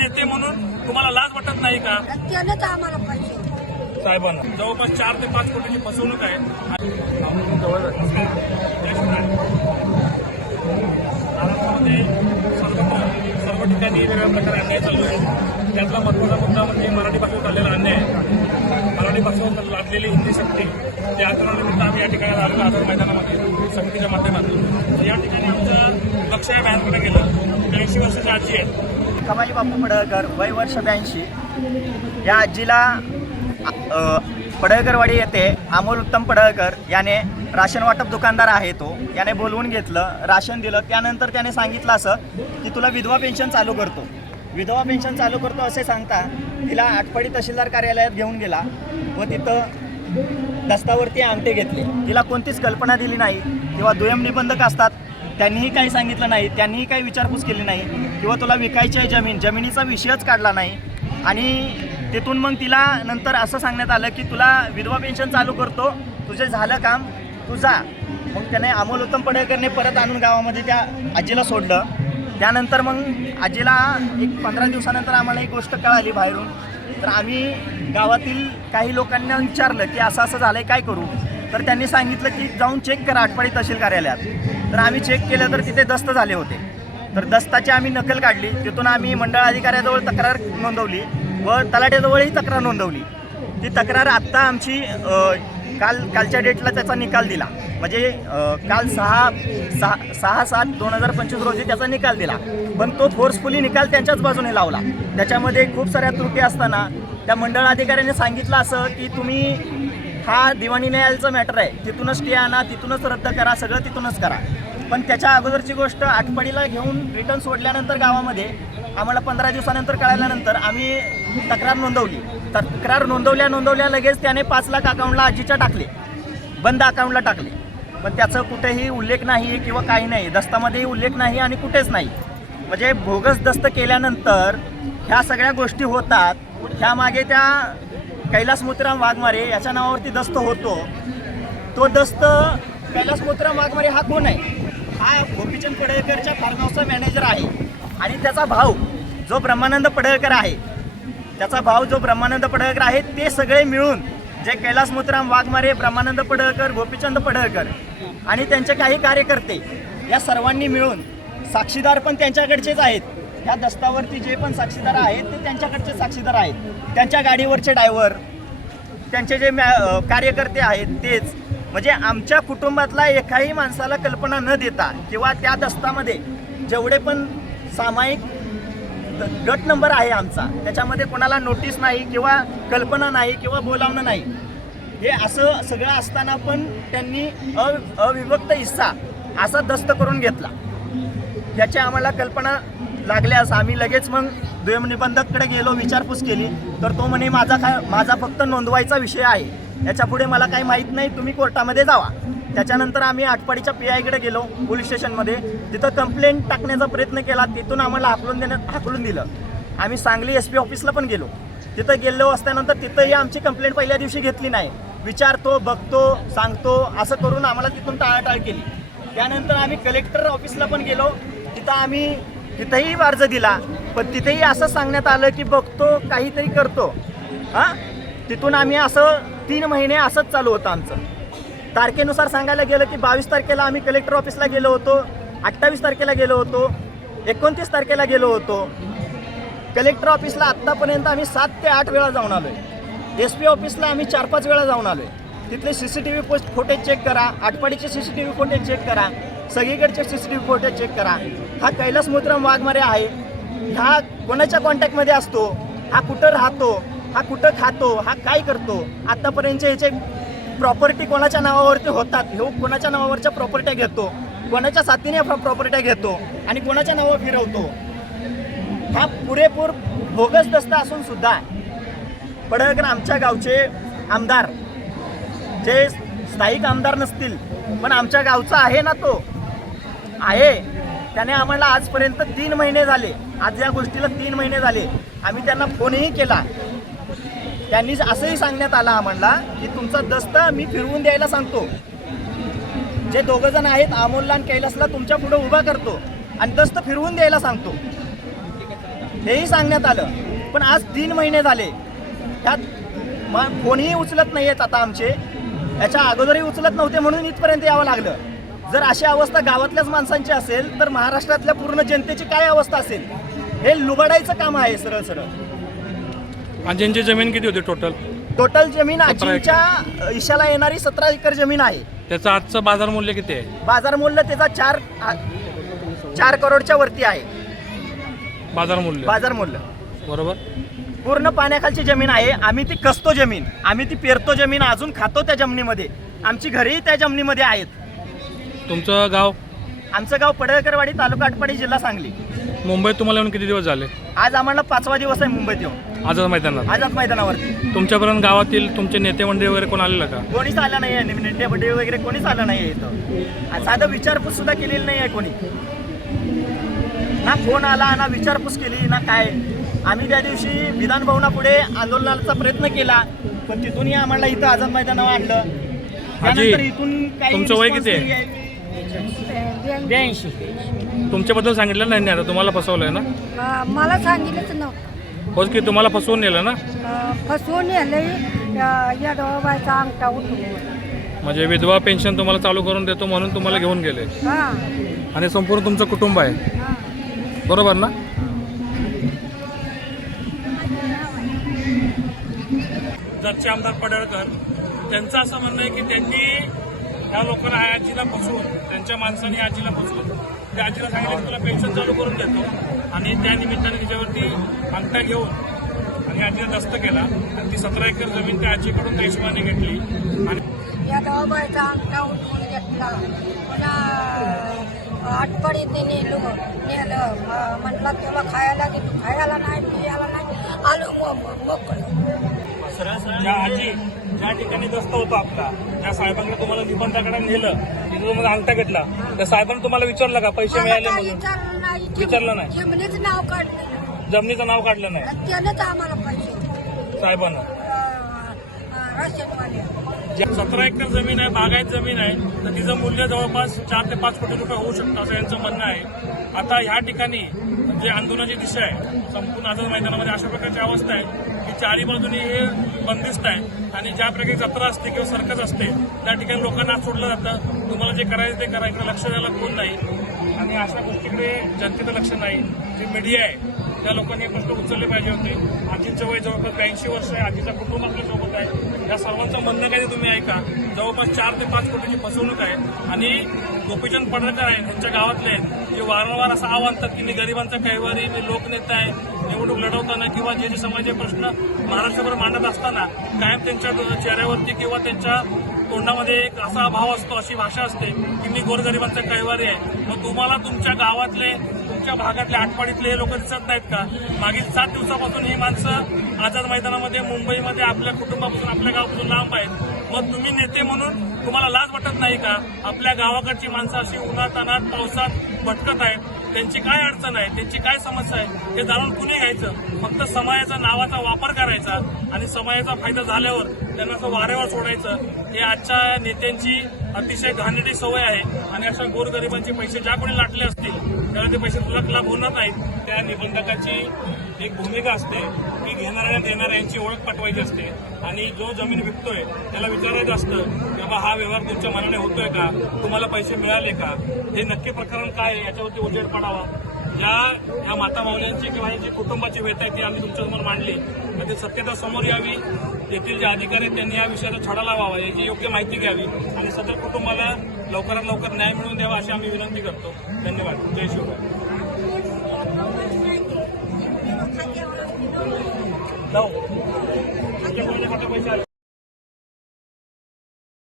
नेते म्हणून तुम्हाला लाज वाटत नाही का? आम्हाला पाहिजे साहेबांना जवळपास चार ते पाच कोटीची फसवणूक आहे. महाराष्ट्रामध्ये सर्वत्र सर्व ठिकाणी वेगवेगळ्या प्रकारे अन्याय चालू आहे. त्यातला महत्त्वाचा मुद्दा म्हणजे मराठी भाषेवर चाललेला अन्याय. मराठी भाषेवर लादलेली हिंदी सक्ती त्या आंदोलनानिमित्त आम्ही या ठिकाणी आलेलो आझाद मैदानामध्ये समितीच्या माध्यमातून. या ठिकाणी आमचं लक्ष आहे बॅनकडे गेलं. ब्याऐंशी वर्षाची आजी आहेत. कमाली बापू पडळकर वय वर्ष ब्याऐंशी. या आजीला पडळकरवाडी येथे अमोल उत्तम पडळकर याने राशन वाटप दुकानदार आहे तो. याने बोलवून घेतलं राशन दिलं. त्यानंतर त्याने सांगितलं असं की तुला विधवा पेन्शन चालू करतो. विधवा पेन्शन चालू करतो असे सांगता तिला आटपाडी तहसीलदार कार्यालयात घेऊन गेला व तिथं दस्तावरती अंगठे घेतले. तिला कोणतीच कल्पना दिली नाही किंवा दुय्यम निबंधक असतात त्यांनीही काही सांगितलं नाही त्यांनीही काही विचारपूस केली नाही. किंवा तुला विकायची आहे जमीन जमिनीचा विषयच काढला नाही. आणि तिथून मग तिला नंतर असं सांगण्यात आलं की तुला विधवा पेन्शन चालू करतो तुझे झालं काम तू जा. मग त्याने अमोल उत्तम पडळकरने परत आणून गावामध्ये त्या आजीला सोडलं. त्यानंतर मग आजीला एक पंधरा दिवसानंतर आम्हाला एक गोष्ट कळाली बाहेरून. तर आम्ही गावातील काही लोकांना विचारलं की असं असं झालं आहे काय करू? तर त्यांनी सांगितलं की जाऊन चेक करा आटपाडी तहसील कार्यालयात. तर आम्ही चेक केलं तर तिथे दस्त झाले होते. तर दस्ताची आम्ही नकल काढली. तिथून आम्ही मंडळ अधिकाऱ्याजवळ तक्रार नोंदवली व तलाट्याजवळही तक्रार नोंदवली. ती तक्रार आत्ता आमची काल कालच्या डेटला त्याचा निकाल दिला. म्हणजे काल सहा सहा सहा सात दोन हजार पंचवीस रोजी त्याचा निकाल दिला. पण तो फोर्सफुली निकाल त्यांच्याच बाजूने लावला. त्याच्यामध्ये खूप साऱ्या त्रुटी असताना त्या मंडळ अधिकाऱ्याने सांगितलं असं की तुम्ही हा दिवाणी न्यायालयाचं मॅटर आहे. तिथूनच स्टे आणा तिथूनच रद्द करा सगळं तिथूनच करा. पण त्याच्या अगोदरची गोष्ट आठपडीला घेऊन रिटर्न सोडल्यानंतर गावामध्ये आम्हाला पंधरा दिवसानंतर कळाल्यानंतर आम्ही तक्रार नोंदवली. तक्रार नोंदवल्या नोंदवल्या लगेच त्याने पाच लाख अकाउंटला आजीच्या टाकले. बंद अकाउंटला टाकले. पण त्याचं कुठेही उल्लेख नाही किंवा काही नाही. दस्तामध्येही उल्लेख नाही आणि कुठेच नाही. म्हणजे भोगस दस्त केल्यानंतर ह्या सगळ्या गोष्टी होतात. ह्यामागे त्या कैलास मोतीराम वाघमारे याच्या नावावरती दस्त होतो. तो दस्त कैलास मोतीराम वाघमारे हा कोण आहे? हा गोपीचंद पडळकरच्या फार्म हाऊसचा मॅनेजर आहे. आणि त्याचा भाऊ जो ब्रह्मानंद पडळकर आहे. त्याचा भाऊ जो ब्रह्मानंद पडळकर आहे ते सगळे मिळून जे कैलास मुतराम वाघमारे ब्रह्मानंद पडळकर गोपीचंद पडळकर आणि त्यांचे काही कार्यकर्ते या सर्वांनी मिळून साक्षीदार पण त्यांच्याकडचेच आहेत. ह्या दस्तावरती जे पण साक्षीदार आहेत ते त्यांच्याकडचे साक्षीदार आहेत. त्यांच्या गाडीवरचे ड्रायव्हर त्यांचे जे मॅ कार्यकर्ते आहेत तेच. म्हणजे आमच्या कुटुंबातला एकाही माणसाला कल्पना न देता किंवा त्या दस्तामध्ये जेवढे पण सामायिक गट नंबर आहे आमचा त्याच्यामध्ये कोणाला नोटीस नाही किंवा कल्पना नाही किंवा बोलावणं नाही हे असं सगळं असताना पण त्यांनी अ अविभक्त हिस्सा असा दस्त करून घेतला. याची आम्हाला कल्पना लागल्यास आम्ही लगेच मग दुय्यम निबंधककडे गेलो विचारपूस केली. तर तो म्हणे माझा काय माझा फक्त नोंदवायचा विषय आहे. याच्यापुढे मला काही माहीत नाही तुम्ही कोर्टामध्ये जावा. त्याच्यानंतर आम्ही आटपाडीच्या पी आयकडे गेलो पोलीस स्टेशनमध्ये. तिथं कंप्लेंट टाकण्याचा प्रयत्न केला तिथून आम्हाला हाकलून देण्यात हाकलून दिलं. आम्ही सांगली एस पी ऑफिसला पण गेलो. तिथं गेलो असल्यानंतर तिथंही आमची कंप्लेंट पहिल्या दिवशी घेतली नाही. विचारतो बघतो सांगतो असं करून आम्हाला तिथून टाळाटाळ केली. त्यानंतर आम्ही कलेक्टर ऑफिसला पण गेलो. तिथं आम्ही तिथंही अर्ज दिला. पण तिथेही असं सांगण्यात आलं की बघतो काहीतरी करतो. हां? तिथून आम्ही असं तीन महिने असंच चालू होतं आमचं. तारखेनुसार सांगायला गेलं की बावीस तारखेला आम्ही कलेक्टर ऑफिसला गेलो होतो अठ्ठावीस तारखेला गेलो होतो एकोणतीस तारखेला गेलो होतो. कलेक्टर ऑफिसला आत्तापर्यंत आम्ही सात ते आठ वेळा जाऊन आलो आहे एस पी ऑफिसला आम्ही चार पाच वेळा जाऊन आलो आहे तिथले C C T V post footage check करा आटपाडीचे C C T V footage check करा सगळीकडचे C C T V footage check करा. हा कैलास मुद्रम वाघमारे आहे. हा कोणाच्या कॉन्टॅक्टमध्ये असतो? हा कुठं राहतो? हा कुठं खातो हा काय करतो आत्तापर्यंतचे ह्याचे प्रॉपर्टी कोणाच्या नावावरती होतात हे कोणाच्या नावावरच्या प्रॉपर्ट्या घेतो कोणाच्या साथीने प्रॉपर्ट्या घेतो आणि कोणाच्या नावावर फिरवतो हा पुरेपूर बोगस दस्त असून सुद्धा पडळकर आमच्या गावचे आमदार जे स्थायिक आमदार नसतील पण आमच्या गावचा आहे ना तो आहे. त्याने आम्हाला आजपर्यंत तीन महिने झाले. आज या गोष्टीला तीन महिने झाले. आम्ही त्यांना फोनही केला. त्यांनी असंही सांगण्यात आलं आम्हाला की तुमचा दस्त मी फिरवून द्यायला सांगतो. जे दोघं जण आहेत अमोलला आणि कैलासला तुमच्यापुढे उभा करतो आणि दस्त फिरवून द्यायला सांगतो. हेही सांगण्यात आलं. पण आज तीन महिने झाले. त्यात म कोणीही उचलत नाही आहेत आता आमचे. याच्या अगोदरही उचलत नव्हते म्हणून इथपर्यंत यावं लागलं. जर अशी अवस्था गावातल्याच माणसांची असेल तर महाराष्ट्रातल्या पूर्ण जनतेची काय अवस्था असेल? हे लुबाडायचं काम आहे सरळ सरळ. आणि ज्यांची जमीन किती होती टोटल टोटल जमीन. आजीच्या इशाला येणारी सतरा एकर जमीन आहे. त्याचं आजचं बाजार मूल्य किती आहे? बाजार मूल्य त्याचा चार चार करोडच्या वरती आहे. बाजार मूल्य. बाजार मूल्य. बरोबर. पूर्ण पाण्याखालची जमीन आहे. आम्ही ती कसतो जमीन. आम्ही ती पेरतो जमीन अजून खातो त्या जमिनीमध्ये. आमची घरेही त्या जमिनीमध्ये आहेत. तुमचं गाव? आमचं गाव पडळकरवाडी तालुका आटपाडी जिल्हा सांगली. मुंबईत तुम्हाला येऊन किती दिवस झाले? आज आम्हाला पाचवा दिवस आहे मुंबईत येऊन. आझाद मैदानात? आझाद मैदानावरती तुमच्यापर्यंत गावातील तुमचे नेते मंडळी वगैरे कोण आलेलं का? कोणीच आलं नाही आहे. नेते बड्डे वगैरे कोणीच आलं नाही आहे इथं. साधं विचारपूस सुद्धा केलेली नाही आहे कोणी. ना फोन आला ना विचारपूस केली ना काय. आम्ही त्या दिवशी विधान भवनापुढे आंदोलनाचा प्रयत्न केला पण तिथूनही आम्हाला इथं आझाद मैदानावर आणलं. त्यानंतर इथून काही तुमचं वय response किती आहे? नाही आहे. ब्याऐंशी. तुमच्याबद्दल सांगितलं नाही ना आता तुम्हाला फसवलंय ना? मला सांगितलंच नव्हतं. हो की तुम्हाला फसवून नेलं ना? अं, फसवून नेलंय या डोबायचा अंगठा उठून म्हणजे विधवा पेन्शन तुम्हाला चालू करून देतो म्हणून तुम्हाला घेऊन गेले. हा. आणि संपूर्ण तुमचं कुटुंब आहे. हा. बरोबर ना? जरचे आमदार पडळकर त्यांचं असं म्हणणं आहे की त्यांनी त्या लोकांना आजीला फसवून त्यांच्या माणसाने आजीला फसवून त्या आजीला सांगितलं की तुला पेन्शन चालू करून देतो. आणि त्या निमित्ताने तिच्यावरती अंगठा घेऊन आणि आजीला दस्त केला. आणि ती सतरा एकर जमीन त्या आजीकडून त्या हिशोबाने घेतली. आणि या डोबायचा अंगठा उठवून घेतला. पुन्हा आठवडीत नेलो. नेलं. म्हटलं तुला खायला दे. तू खायला नाही पियाला नाही. आलो मोकळं. ज्या आजी ज्या ठिकाणी दस्त होता आपला त्या साहेबांकडे तुम्हाला निबंधाकडे नेलं. तिथं तुम्हाला अंगठा घेतला. त्या साहेबांनी तुम्हाला विचारलं का? पैसे मिळाले म्हणून? विचारलं नाही. चिमणीचं नाव काढलं जमिनीचं नाव काढलं नाही? आणि त्यानंच आम्हाला पैसे. साहेबांना? सतरा एकर जमीन आहे बागायत जमीन आहे तर तिचं मूल्य जवळपास चार ते पाच कोटी रुपये होऊ शकतं असं यांचं म्हणणं आहे. आता ह्या ठिकाणी जे आंदोलनाची दिशा आहे संपूर्ण आझाद मैदानामध्ये अशा प्रकारची अवस्था आहे की चारी बाजूनी हे बंदिस्त आहे आणि ज्या प्रकारे जत्रा असते किंवा सर्कस असते त्या ठिकाणी लोकांना सोडलं जातं. तुम्हाला जे करायचं ते करा इकडे लक्ष द्यायला कोण नाही. आणि अशा गोष्टीकडे जनतेचं लक्ष नाही. जे मीडिया आहे त्या लोकांनी हे प्रश्न उचलले पाहिजे होते. आजींचं वय जवळपास ब्याऐंशी वर्ष आहे आजीचा कुटुंब आपल्यासोबत आहे. या सर्वांचं म्हणणं काय ते तुम्ही ऐका. जवळपास चार ते पाच कोटीची फसवणूक आहे. आणि गोपीचंद पडळकर आहे त्यांच्या गावातले जे वारंवार असं आव्हान करतात की मी गरिबांचा कैवारी मी लोकनेता आहे. निवडणूक लढवताना किंवा जे जे समाजाचे प्रश्न महाराष्ट्रभर मांडत असताना कायम त्यांच्या चेहऱ्यावरती किंवा त्यांच्या तोंडामध्ये एक असा भाव असतो अशी भाषा असते की मी गोरगरिबांचा कैवारी आहे. मग तुम्हाला तुमच्या गावातले तुमच्या भागातले आठवाडीतले हे लोक दिसत नाहीत का? मागील सात दिवसापासून ही माणसं आझाद मैदानामध्ये मुंबईमध्ये आपल्या कुटुंबापासून आपल्या गावापासून लांब आहेत. मग तुम्ही नेते म्हणून तुम्हाला लाज वाटत नाही का? आपल्या गावाकडची माणसं अशी उन्हात अनात पावसात भटकत आहेत. त्यांची काय अडचण आहे त्यांची काय समस्या आहे हे जाणून कुणी घ्यायचं? फक्त समाजाचा नावाचा वापर करायचा आणि समाजाचा फायदा झाल्यावर त्यांना असं वाऱ्यावर सोडायचं. हे आजच्या नेत्यांची अतिशय घाणेरडी सवय आहे आणि अशा गोरगरिबांचे पैसे ज्या कोणी लाटले असतील त्याला ते पैसे तुला लाभ होणार नाहीत. त्या निबंधकाची एक भूमिका असते. की घेणाऱ्या देणाऱ्या यांची ओळख पटवायची असते. आणि जो जमीन विकतोय त्याला विचारायचं असतं की बाबा हा व्यवहार तुमच्या मनाने होतोय का? तुम्हाला पैसे मिळाले का? हे नक्की प्रकरण काय आहे? याच्यावरती उजेड पडावा. ज्या या माता माऊल्यांची किंवा जी कुटुंबाची वेत आहे ती आम्ही तुमच्यासमोर मांडली. तर ती सत्यता समोर यावी. येथील जे अधिकारी आहेत त्यांनी या विषयाचा छडा लावावा. याची योग्य माहिती घ्यावी. आणि सदर कुटुंबाला लवकरात लवकर न्याय मिळवून द्यावा अशी आम्ही विनंती करतो. धन्यवाद. जय शिवराय. দাও।